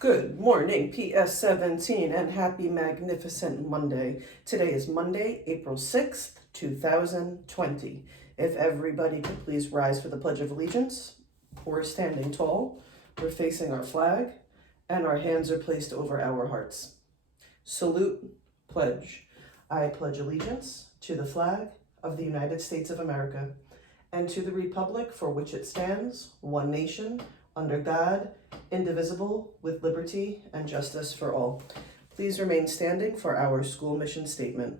Good morning, PS17, and happy magnificent Monday. Today is Monday, April 6th, 2020. If everybody could please rise for the Pledge of Allegiance. We're standing tall, we're facing our flag, and our hands are placed over our hearts. Salute, pledge. I pledge allegiance to the flag of the United States of America and to the republic for which it stands, one nation, under God, indivisible, with liberty and justice for all. Please remain standing for our school mission statement.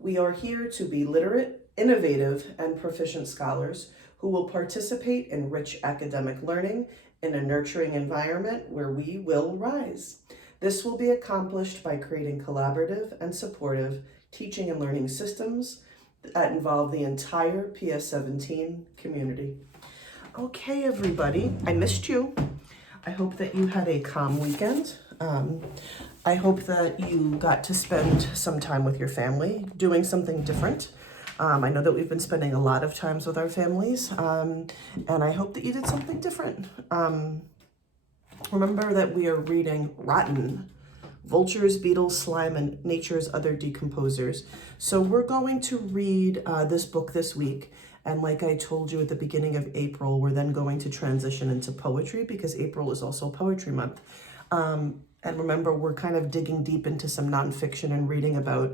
We are here to be literate, innovative, and proficient scholars who will participate in rich academic learning in a nurturing environment where we will rise. This will be accomplished by creating collaborative and supportive teaching and learning systems that involve the entire PS17 community. Okay, everybody, I missed you. I hope that you had a calm weekend. I hope that you got to spend some time with your family doing something different. I know that we've been spending a lot of times with our families, and I hope that you did something different. Remember that we are reading Rotten, Vultures, Beetles, Slime, and Nature's Other Decomposers. So we're going to read this book this week. And like I told you at the beginning of April, we're then going to transition into poetry because April is also Poetry Month. And remember, we're kind of digging deep into some nonfiction and reading about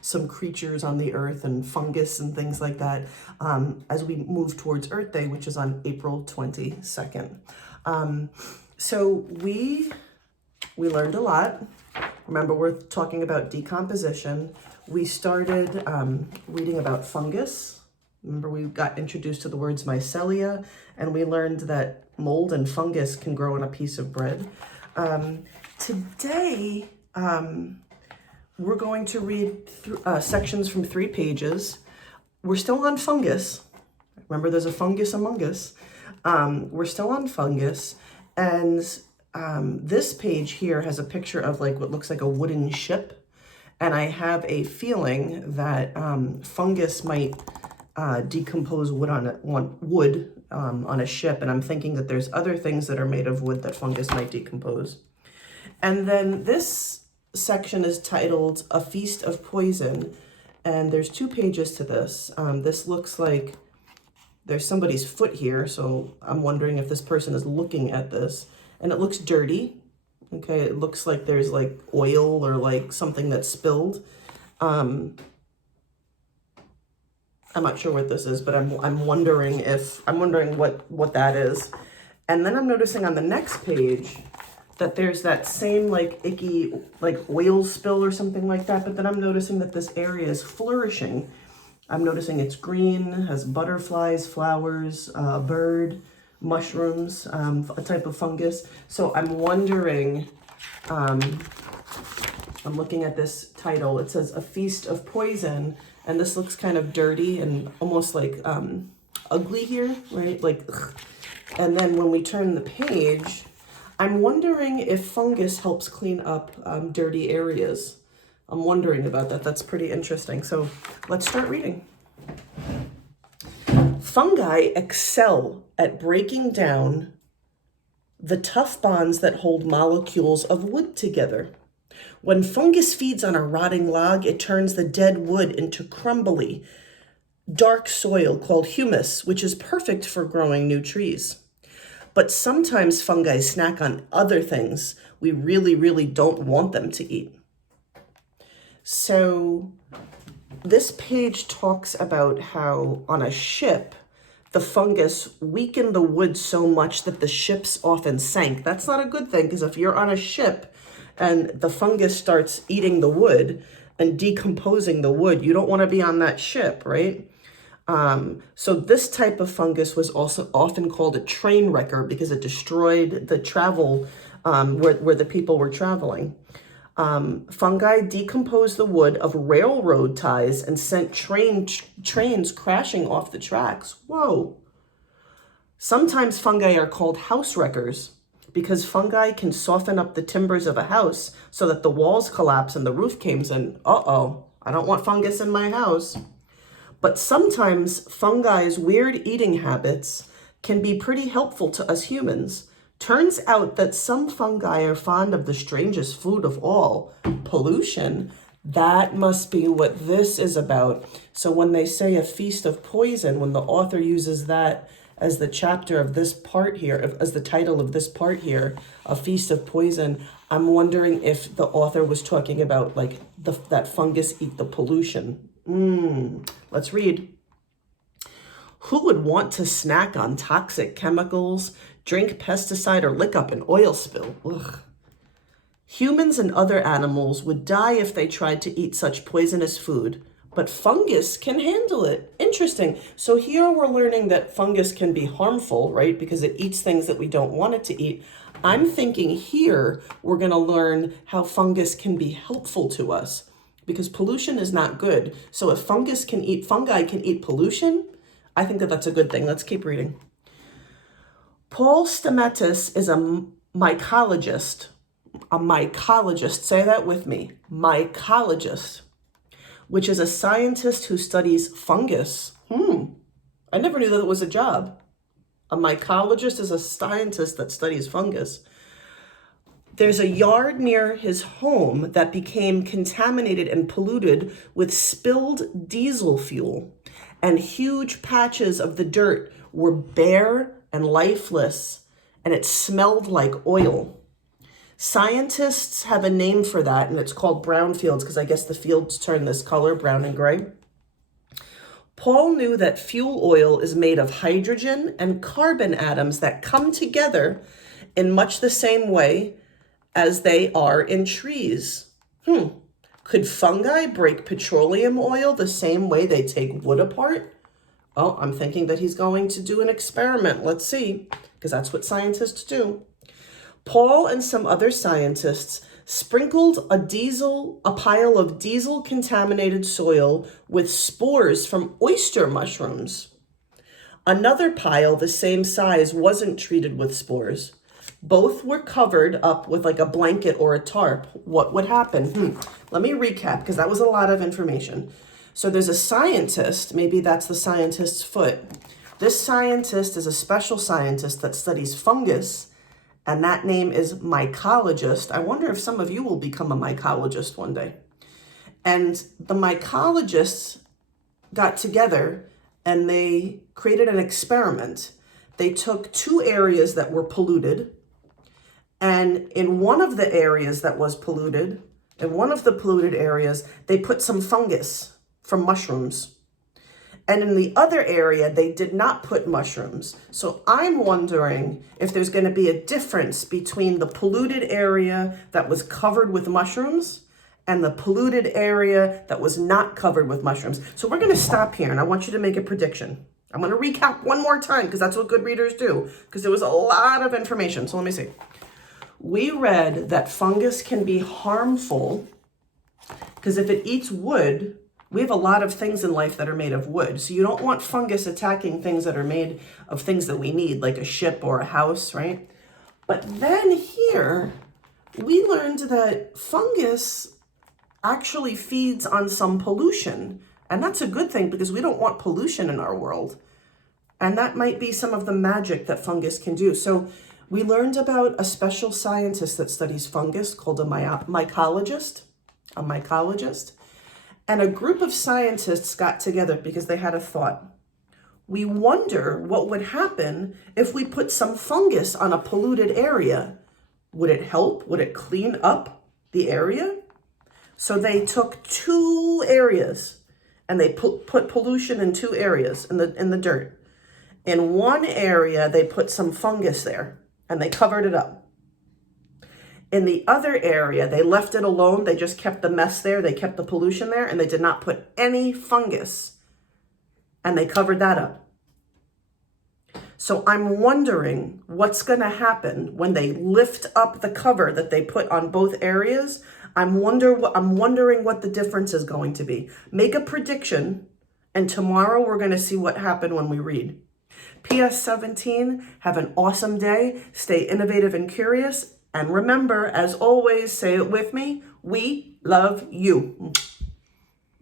some creatures on the earth and fungus and things like that as we move towards Earth Day, which is on April 22nd. So we learned a lot. Remember, we're talking about decomposition. We started reading about fungus. Remember, we got introduced to the words mycelia, and we learned that mold and fungus can grow on a piece of bread. Today, we're going to read sections from 3 pages. We're still on fungus. Remember, there's a fungus among us. We're still on fungus, and this page here has a picture of like what looks like a wooden ship, and I have a feeling that fungus might decompose wood on a ship, and I'm thinking that there's other things that are made of wood that fungus might decompose. And then this section is titled A Feast of Poison, and there's 2 pages to this. This looks like there's somebody's foot here, so I'm wondering if this person is looking at this, and it looks dirty. Okay, it looks like there's like oil or like something that's spilled. I'm not sure what this is, but I'm wondering what that is. And then I'm noticing on the next page that there's that same like icky like oil spill or something like that, but then I'm noticing that this area is flourishing. I'm noticing it's green, has butterflies, flowers, a bird, mushrooms, a type of fungus. So I'm wondering, I'm looking at this title. It says A Feast of Poison. And this looks kind of dirty and almost like ugly here, right? Like, ugh. And then when we turn the page, I'm wondering if fungus helps clean up dirty areas. I'm wondering about that. That's pretty interesting. So let's start reading. Fungi excel at breaking down the tough bonds that hold molecules of wood together. When fungus feeds on a rotting log, it turns the dead wood into crumbly, dark soil called humus, which is perfect for growing new trees. But sometimes fungi snack on other things we really, really don't want them to eat. So this page talks about how on a ship, the fungus weakened the wood so much that the ships often sank. That's not a good thing, because if you're on a ship and the fungus starts eating the wood and decomposing the wood, you don't want to be on that ship, right? So this type of fungus was also often called a train wrecker because it destroyed the travel where the people were traveling. Fungi decomposed the wood of railroad ties and sent trains crashing off the tracks. Whoa. Sometimes fungi are called house wreckers because fungi can soften up the timbers of a house so that the walls collapse and the roof caves in. Uh-oh, I don't want fungus in my house. But sometimes fungi's weird eating habits can be pretty helpful to us humans. Turns out that some fungi are fond of the strangest food of all, pollution. That must be what this is about. So when they say a feast of poison, when the author uses that as the chapter of this part here, as the title of this part here, a feast of poison, I'm wondering if the author was talking about like that fungus eat the pollution. Let's read. Who would want to snack on toxic chemicals, drink pesticide, or lick up an oil spill? Ugh. Humans and other animals would die if they tried to eat such poisonous food, but fungus can handle it. Interesting. So here we're learning that fungus can be harmful, right? Because it eats things that we don't want it to eat. I'm thinking here we're going to learn how fungus can be helpful to us, because pollution is not good. So if fungi can eat pollution, I think that that's a good thing. Let's keep reading. Paul Stamets is a mycologist. A mycologist, say that with me, mycologist, which is a scientist who studies fungus. I never knew that it was a job. A mycologist is a scientist that studies fungus. There's a yard near his home that became contaminated and polluted with spilled diesel fuel, and huge patches of the dirt were bare and lifeless, and it smelled like oil. Scientists have a name for that, and it's called brownfields, because I guess the fields turn this color, brown and gray. Paul knew that fuel oil is made of hydrogen and carbon atoms that come together in much the same way as they are in trees. Could fungi break petroleum oil the same way they take wood apart? Well, I'm thinking that he's going to do an experiment. Let's see, because that's what scientists do. Paul and some other scientists sprinkled a pile of diesel-contaminated soil with spores from oyster mushrooms. Another pile the same size wasn't treated with spores. Both were covered up with like a blanket or a tarp. What would happen? Let me recap, because that was a lot of information. So there's a scientist, maybe that's the scientist's foot. This scientist is a special scientist that studies fungus, and that name is mycologist. I wonder if some of you will become a mycologist one day. And the mycologists got together and they created an experiment. They took two areas that were polluted, and in one of the areas that was polluted, in one of the polluted areas, they put some fungus from mushrooms. And in the other area, they did not put mushrooms. So I'm wondering if there's going to be a difference between the polluted area that was covered with mushrooms and the polluted area that was not covered with mushrooms. So we're going to stop here, and I want you to make a prediction. I'm going to recap one more time, because that's what good readers do, because there was a lot of information. So let me see. We read that fungus can be harmful because if it eats wood, we have a lot of things in life that are made of wood. So you don't want fungus attacking things that are made of things that we need, like a ship or a house, right? But then here, we learned that fungus actually feeds on some pollution. And that's a good thing, because we don't want pollution in our world. And that might be some of the magic that fungus can do. So we learned about a special scientist that studies fungus called a mycologist. And a group of scientists got together because they had a thought. We wonder what would happen if we put some fungus on a polluted area. Would it help? Would it clean up the area? So they took two areas and they put pollution in two areas in the dirt. In one area, they put some fungus there and they covered it up. In the other area, they left it alone. They just kept the mess there. They kept the pollution there, and they did not put any fungus, and they covered that up. So I'm wondering what's going to happen when they lift up the cover that they put on both areas. I'm wondering what the difference is going to be. Make a prediction, and tomorrow we're going to see what happened when we read. PS 17, have an awesome day. Stay innovative and curious. And remember, as always, say it with me, we love you.